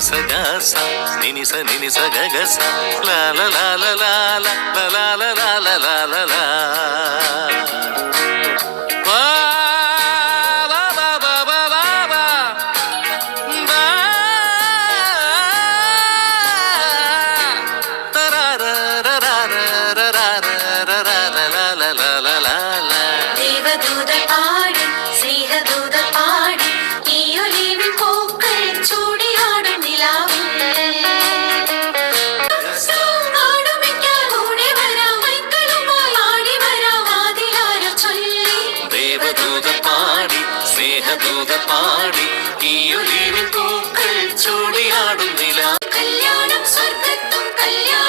సగస నినిస నినిస గగస లాల లాల లాల లాల లాల లాల లా പാടി ഈ ഒലിവിൻ പൂക്കൾ ചൂടിയാടുന്നില്ല കല്യാണം സ്വർഗത്തും കല്യാണം